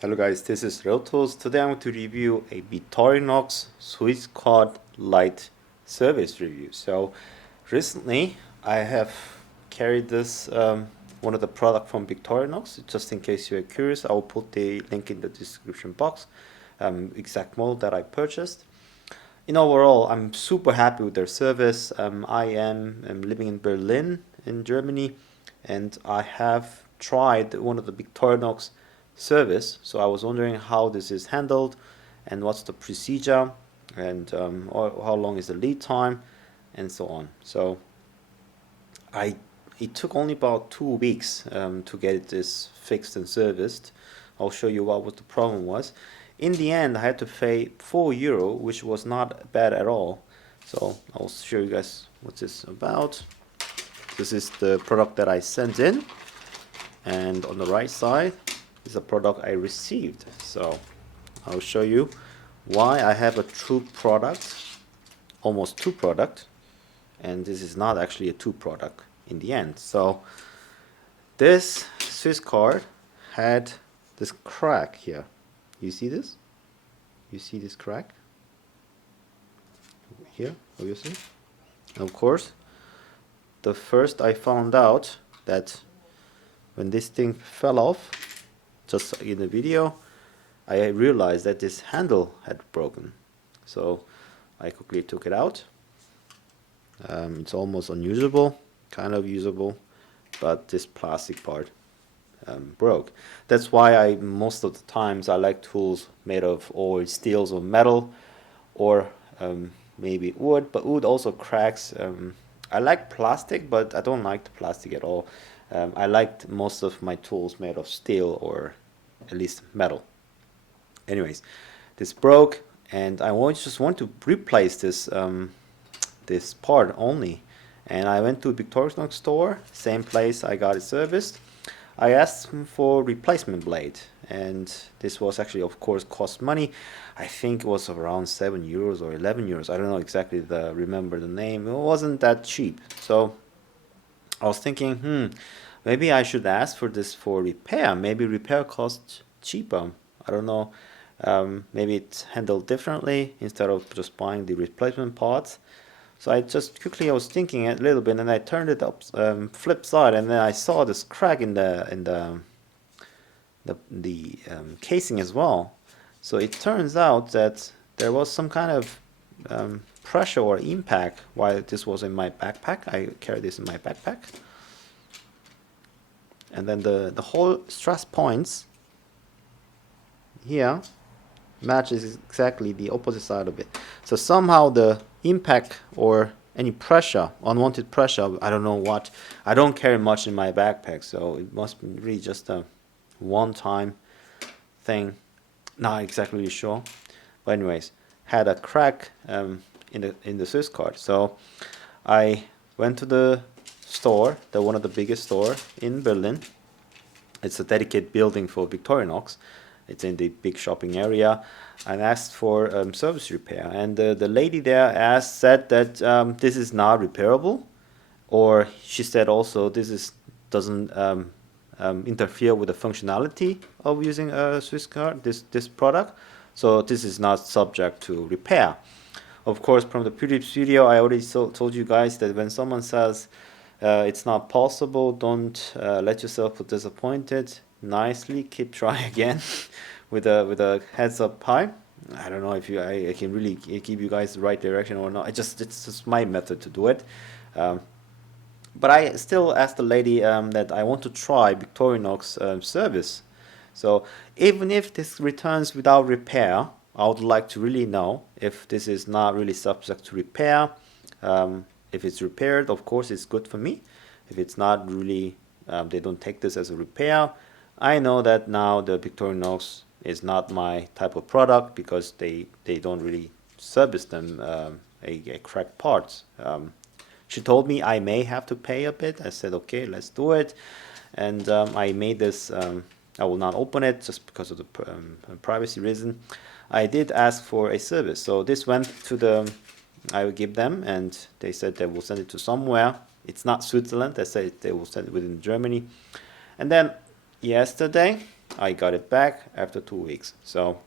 Hello guys, this is leathertoolz. Today I'm going to review a VICTORINOX Swiss card light service review. So recently I have carried this one of the product from VICTORINOX. Just in case you're curious, I will put the link in the description box. Exact model that I purchased. In overall, I'm super happy with their service. I am living in Berlin in Germany, and I have tried one of the VICTORINOX service, so I was wondering how this is handled and what's the procedure and or how long is the lead time and so on. So it took only about 2 weeks to get this fixed and serviced. I'll show you what the problem was. In the end, I had to pay €4, which was not bad at all. So I'll show you guys what this is about. This is the product that I sent in, and on the right side is a product I received. So I'll show you why I have a true product, almost two product, and this is not actually a two product in the end. So this Swiss card had this crack here. You see this? You see this crack here, obviously. And of course, the first I found out that when this thing fell off, just in the video, I realized that this handle had broken. So I quickly took it out. It's almost unusable, kind of usable, but this plastic part broke. That's why most of the times I like tools made of oil, steels or metal, or maybe wood, but wood also cracks. I like plastic, but I don't like the plastic at all. I liked most of my tools made of steel or at least metal. Anyways, this broke, and I just want to replace this this part only. And I went to a VICTORINOX store, same place I got it serviced. I asked him for replacement blade, and this was actually, of course, cost money. I think it was around €7 or €11. I don't know exactly remember the name. It wasn't that cheap. So I was thinking, maybe I should ask for this for repair. Maybe repair costs cheaper. I don't know. Maybe it's handled differently instead of just buying the replacement parts. So I was thinking a little bit, and I turned it up flip side, and then I saw this crack in the casing as well. So it turns out that there was some kind of pressure or impact while this was in my backpack. I carry this in my backpack, and then the whole stress points here matches exactly the opposite side of it. So somehow the impact or any pressure, unwanted pressure, I don't know what. I don't carry much in my backpack, so it must be really just a one-time thing. Not exactly sure, but anyways, had a crack in the Swiss card. So I went to the store, one of the biggest store in Berlin. It's a dedicated building for VICTORINOX. It's in the big shopping area, and asked for service repair. And the lady there said that this is not repairable, or she said also this doesn't interfere with the functionality of using a Swiss card, this product. So this is not subject to repair. Of course, from the previous video, I already told you guys that when someone says it's not possible, don't let yourself be disappointed. Nicely keep trying again with a heads up high. I don't know if I can really give you guys the right direction or not. It's just my method to do it. But I still asked the lady that I want to try VICTORINOX service. So even if this returns without repair, I would like to really know if this is not really subject to repair. If it's repaired, of course, it's good for me. If it's not really, they don't take this as a repair. I know that now the VICTORINOX is not my type of product because they don't really service them a cracked parts. She told me I may have to pay a bit. I said, okay, let's do it. And I made this, I will not open it just because of the privacy reason. I did ask for a service. So this went to I will give them, and they said they will send it to somewhere. It's not Switzerland. They said they will send it within Germany. And then yesterday I got it back after 2 weeks. So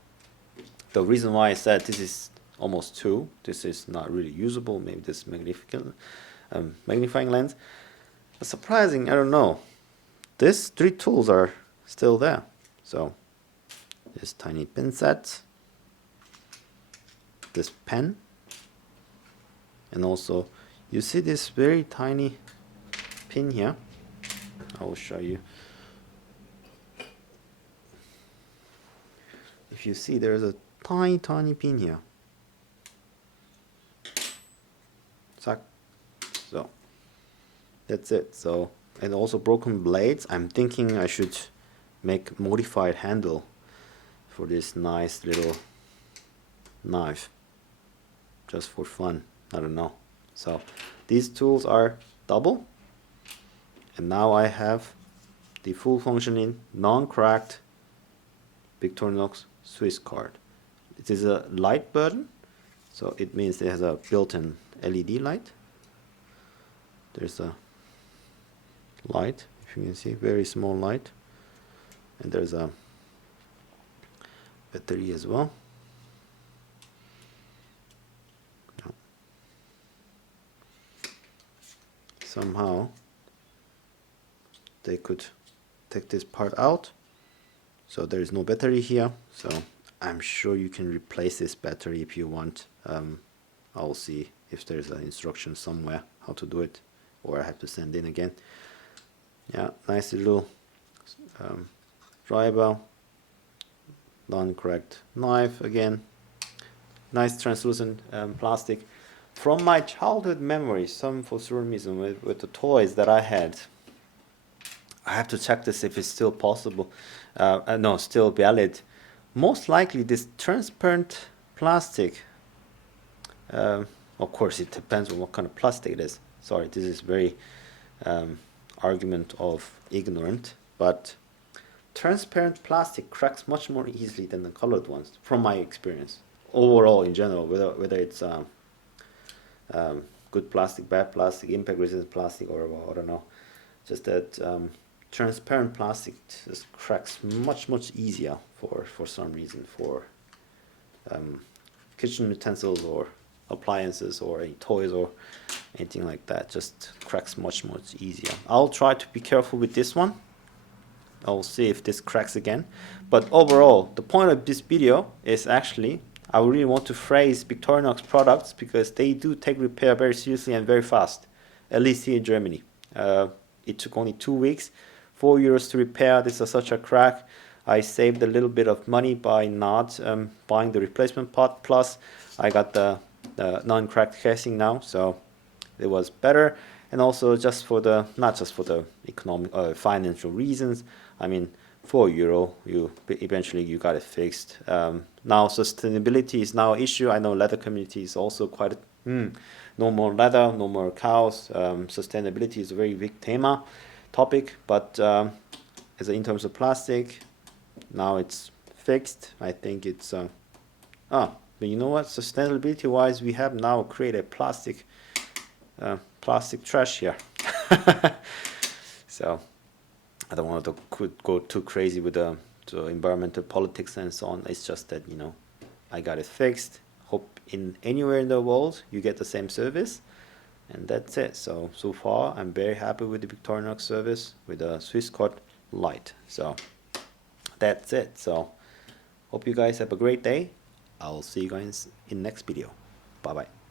the reason why I said this is almost 2, this is not really usable, maybe this magnifying lens. But surprising, I don't know. These 3 tools are still there. So this tiny pin set, this pen, and also you see this very tiny pin here. I will show you. If you see, there's a tiny pin here. So that's it. So, and also broken blades. I'm thinking I should make modified handle for this nice little knife, just for fun. I don't know. So these tools are double, and now I have the full functioning non-cracked VICTORINOX Swiss card. It is a light button, so it means it has a built-in LED light. There's a light, if you can see, very small light, and there's a battery as well. Somehow they could take this part out, so there is no battery here. So I'm sure you can replace this battery if you want. I'll see if there's an instruction somewhere how to do it, or I have to send in again. Yeah, nice little driver, non-cracked knife again, nice translucent plastic. From my childhood memories, for some reason with the toys that I had, I have to check this if it's still possible. No, still valid. Most likely this transparent plastic, of course it depends on what kind of plastic it is. Sorry, this is very argument of ignorant, but transparent plastic cracks much more easily than the colored ones, from my experience. Overall, in general, whether it's good plastic, bad plastic, impact resistant plastic, or I don't know, just that transparent plastic just cracks much easier for some reason, for kitchen utensils or appliances or any toys or anything like that. Just cracks much easier. I'll try to be careful with this one. I'll see if this cracks again. But overall, the point of this video is actually I really want to praise VICTORINOX products because they do take repair very seriously and very fast, at least here in Germany. It took only 2 weeks, €4 to repair. This is such a crack. I saved a little bit of money by not buying the replacement part. Plus, I got the non-cracked casing now, so it was better. And also just for the, not just for the economic financial reasons. I mean, €4, eventually you got it fixed. Now sustainability is now an issue. I know leather community is also quite no more leather, no more cows. Sustainability is a very big topic, but in terms of plastic, now it's fixed. I think it's but you know what, sustainability wise, we have now created plastic trash here. So I don't want to go too crazy with the environmental politics and so on. It's just that, you know, I got it fixed. Hope anywhere in the world you get the same service, and that's it. So far I'm very happy with the VICTORINOX service with the Swiss Card Lite. So that's it. So hope you guys have a great day. I'll see you guys in next video. Bye bye.